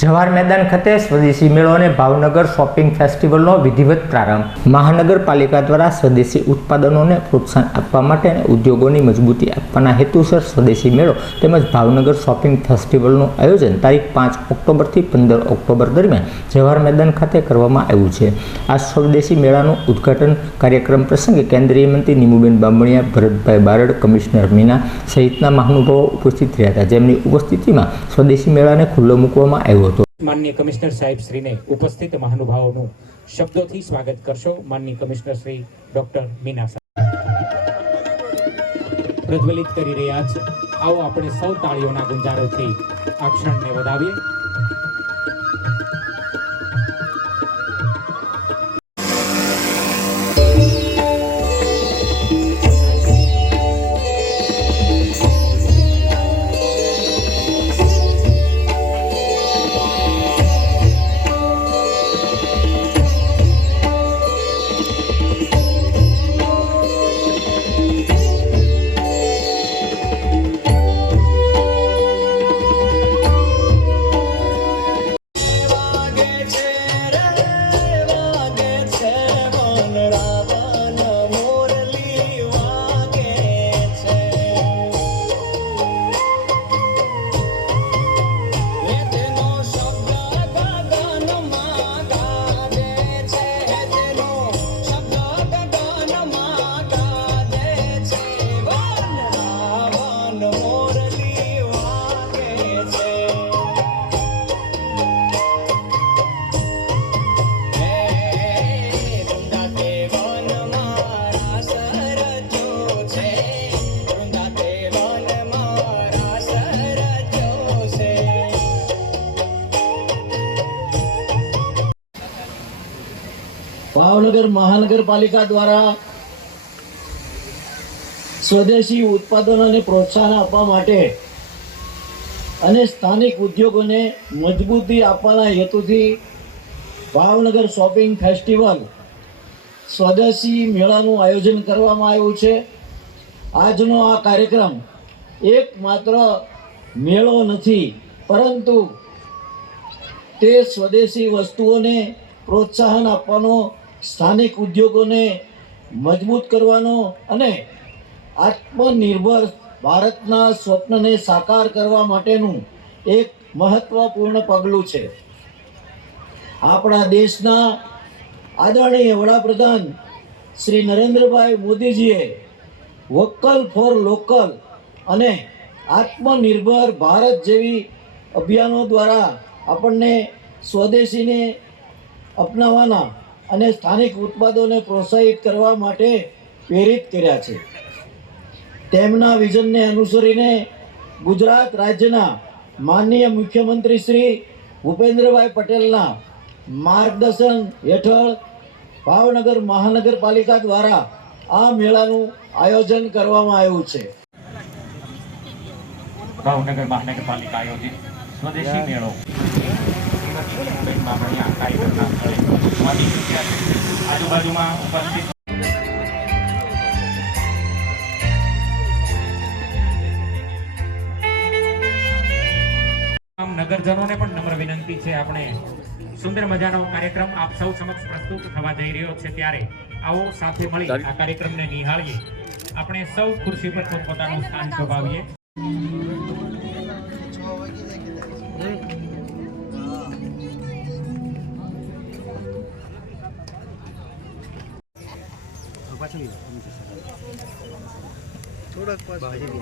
જવાહર મેદાન ખાતે સ્વદેશી મેળો અને ભાવનગર શોપિંગ ફેસ્ટિવલનો વિધિવત પ્રારંભ. મહાનગરપાલિકા દ્વારા સ્વદેશી ઉત્પાદનોને પ્રોત્સાહન આપવા માટે અને ઉદ્યોગોની મજબૂતી આપવાના હેતુસર સ્વદેશી મેળો તેમજ ભાવનગર શોપિંગ ફેસ્ટિવલનું આયોજન તારીખ પાંચ ઓક્ટોબરથી પંદર ઓક્ટોબર દરમિયાન જવાહર મેદાન ખાતે કરવામાં આવ્યું છે. આ સ્વદેશી મેળાનું ઉદ્ઘાટન કાર્યક્રમ પ્રસંગે કેન્દ્રીય મંત્રી નીમુબેન બામણિયા, ભરતભાઈ બારડ, કમિશનર મીના સહિતના મહાનુભાવો ઉપસ્થિત રહ્યા હતા. જેમની ઉપસ્થિતિમાં સ્વદેશી મેળાને ખુલ્લો મૂકવામાં આવ્યો માનનીય કમિશનર સાહેબ શ્રીને ઉપસ્થિત મહાનુભાવોનું શબ્દોથી સ્વાગત કરશો. માનનીય કમિશનર શ્રી ડોક્ટર મીના પ્રજ્વલિત કરી રહ્યા છે. આવો આપણે સૌ તાળીઓના ગુંજારોથી આ ક્ષણને વધાવીએ. ભાવનગર મહાનગરપાલિકા દ્વારા સ્વદેશી ઉત્પાદનોને પ્રોત્સાહન આપવા માટે અને સ્થાનિક ઉદ્યોગોને મજબૂતી આપવાના હેતુથી ભાવનગર શોપિંગ ફેસ્ટિવલ સ્વદેશી મેળાનું આયોજન કરવામાં આવ્યું છે. આજનો આ કાર્યક્રમ એક માત્ર મેળો નથી, પરંતુ તે સ્વદેશી વસ્તુઓને પ્રોત્સાહન આપવાનો સ્થાનિક ઉદ્યોગોને મજબૂત કરવાનો અને આત્મનિર્ભર ભારતના સ્વપ્નને સાકાર કરવા માટેનું એક મહત્વપૂર્ણ પગલું છે. આપણા દેશના આદરણીય વડાપ્રધાન શ્રી નરેન્દ્રભાઈ મોદીજીએ વોકલ ફોર લોકલ અને આત્મનિર્ભર ભારત જેવી અભિયાનો દ્વારા આપણને સ્વદેશીને અપનાવવાના અને સ્થાનિક ઉત્પાદનોને પ્રોત્સાહિત કરવા માટે પ્રેરિત કર્યા છે. તેમના વિઝનને અનુસરીને ગુજરાત રાજ્યના માનનીય મુખ્યમંત્રી શ્રી ભૂપેન્દ્રભાઈ પટેલના માર્ગદર્શન હેઠળ ભાવનગર મહાનગરપાલિકા દ્વારા આ મેળાનું આયોજન કરવામાં આવ્યું છે. ભાવનગર મહાનગરપાલિકા આયોજિત સ્વદેશી મેળો. આજુબાજુમાં ઉપસ્થિત નગરજનોને પણ નમ્ર વિનંતી છે. આપણે સુંદર મજાનો કાર્યક્રમ આપ સૌ સમક્ષ પ્રસ્તુત થવા જઈ રહ્યો છે ત્યારે આવો સાથે મળી આ કાર્યક્રમને નિહાળીએ. આપણે સૌ ખુરશી પર પોતપોતાનું સ્થાન શોભાવીએ.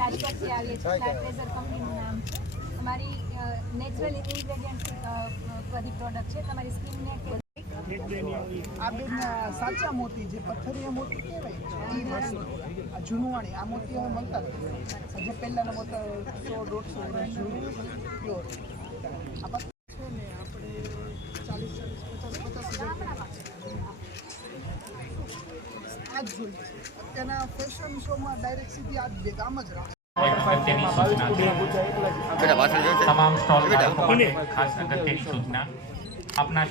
રાજકોટથી આવીએ છીએ કંપનીનું નામ. અમારી નેચરલ ઇન્ગ્રેડિયન્ટ બધી પ્રોડક્ટ છે. તમારી સ્કિનને આ બેન સાચા મોતી જે પથ્થરિયા મોતી કહેવાય એ જૂનવાણી આ મોતી હવે મળતા. જે પહેલાના મોતા સો દોઢસો જૂનું પ્યોર આ જ જોઈએ અત્યારના ફેશન શોમાં ડાયરેક્ટ સીધી આ જ બેગ આમ જ રાખે તમામ સ્ટોલ ખાસ અગત્યની સૂચના. આપના